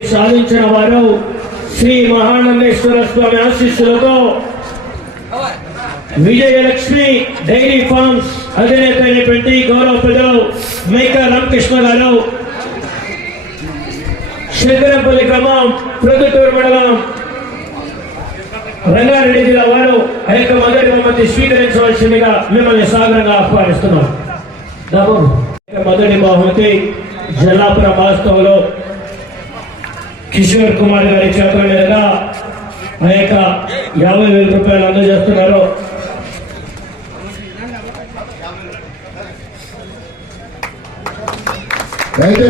సాధించిన వారు శ్రీ మహానందేశ్వర స్వామి ఆశీస్సులతో విజయలక్ష్మి డైరీ ఫార్మ్స్ అధినేత అయినటువంటి గౌరవ పెద్దలు మేకా రామకృష్ణ గారు శంకరంపల్లి గ్రామం ప్రొద్దుటూరు మండలం రంగారెడ్డి జిల్లా వారు ఆ యొక్క మొదటి బహుమతి స్వీకరించవలసిందిగా మిమ్మల్ని సాగరంగా ఆహ్వానిస్తున్నాం. మొదటి బహుమతి జల్లాపురం వాస్తవంలో కిషోర్ కుమార్ గారి చేతుల మీదుగా ఆ యొక్క యాభై వేల రూపాయలు అందజేస్తున్నారు.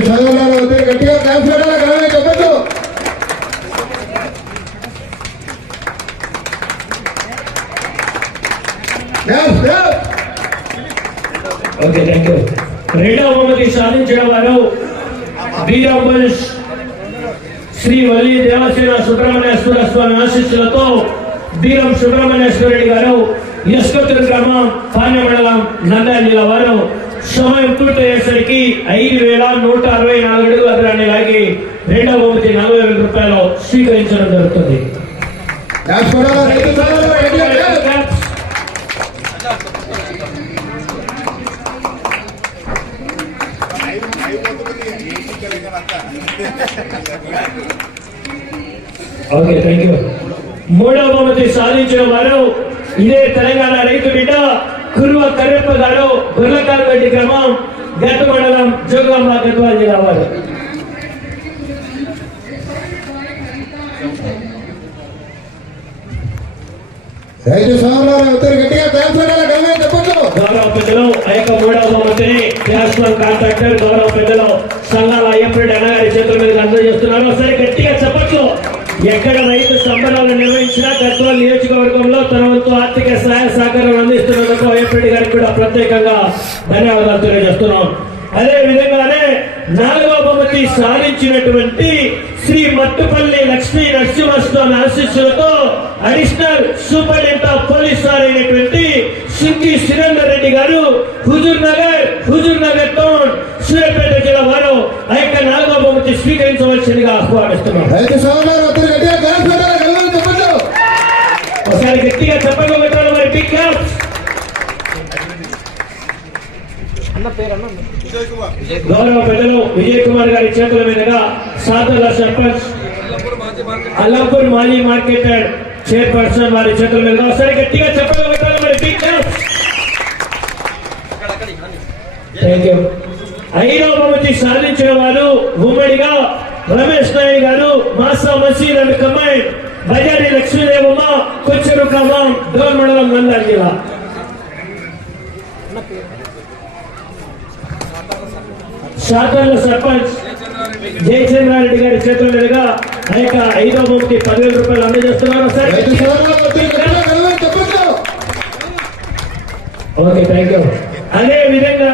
సోదరులారా గట్టిగా క్లాస్ పెట్టాలి చెప్పచ్చు. ఓకే థ్యాంక్ యూ రెండవ బహుమతి సాధించిన వారు బీరాంబుల్స్ శ్రీ వల్లి దేవసేన సుబ్రహ్మణ్యేశ్వర స్వామి ఆశీస్సులతో బీరం సుబ్రహ్మణ్యేశ్వరుడి గారు యశ్వతూరు గ్రామం పాణ్య మండలం నందాల వారు. సమయం పూర్తయ్యేసరికి ఐదు వేల నూట అరవై నాలుగు అడుగుల దూరాన్ని లాగి రెండవ బహుమతి నలభై వేల రూపాయలు స్వీకరించడం జరుగుతుంది. ఓకే థ్యాంక్ యూ మూడవ బహుమతి సాధించిన వారు ఇదే తెలంగాణ రైతు బిడ్డ కురువ కర్రెప్ప గారు గుర్లకాలపల్లి గ్రామం గత మండలం జోగులాంబ గద్వాల జిల్లా వారు. రైతు సోదరులారా వద్దు గట్టిగా పెట్టాలి గమని చెప్పచ్చు. గౌరవ పెద్దలు ఆ యొక్క మూడవ కాంట్రాక్టర్ గౌరవ పెద్దలు అన్నగారి చేతుల మీద అందజేస్తున్నారు ఒకసారి గట్టిగా చెప్పట్లు ఎక్కడ రైతు సంబరాలు నిర్వహించినా గద్వాల నియోజకవర్గంలో తన వంతు ఆర్థిక సహాయ సహకారం అందిస్తున్నందుకు అయ్యప్పరెడ్డి గారికి కూడా ప్రత్యేకంగా ధన్యవాదాలు తెలియజేస్తున్నాం. అదే విధంగానే నాలుగో బహుమతి సాధించినటువంటి శ్రీ మట్టుపల్లి లక్ష్మీ నరసింహస్వామి ఆశీస్సులతో అడిషనల్ సూపరింటెండెంట్ ఆఫ్ పోలీస్ వారు అయినటువంటి సుంకి సురేందర్ రెడ్డి గారు హుజూర్ నగర్ హుజూర్ నగర్ టౌన్ సూర్యపేట ఆ యొక్క నాలుగవ బహుమతి స్వీకరించవలసిందిగా ఆహ్వానిస్తున్నాం. రైతు గట్టిగా పెట్టాలి ఒకసారి పెట్టాలి మరి బిగ్ గౌరవ పెద్దలు విజయ్ కుమార్ గారి చేతుల మీదుగా సాధుల సర్పంచ్ అల్లాపూర్ మాజీ మార్కెట్ చైర్పర్సన్ వారి చేతుల మీదుగా ఒకసారి గట్టిగా చెప్పగా పెట్టాలి మరి బిగ్ థ్యాంక్ యూ ఐదవ బహుమతి సాధించిన వారు ఉమ్మడిగా రమేష్ నాయుడు గారు మాసా మసీద్ అండ్ కమాండ్ బజారి లక్ష్మీదేవమ్మ కొచ్చెరు గ్రామం డోర్ మండలం నంద్యాల జిల్లా. శాతాల సర్పంచ్ జయచంద్రారెడ్డి గారి చేతుల మీదుగా ఆ యొక్క ఐదవ బహుమతి పదివేల రూపాయలు అందజేస్తున్నారు. Sir okay thank you. అదే విధంగానే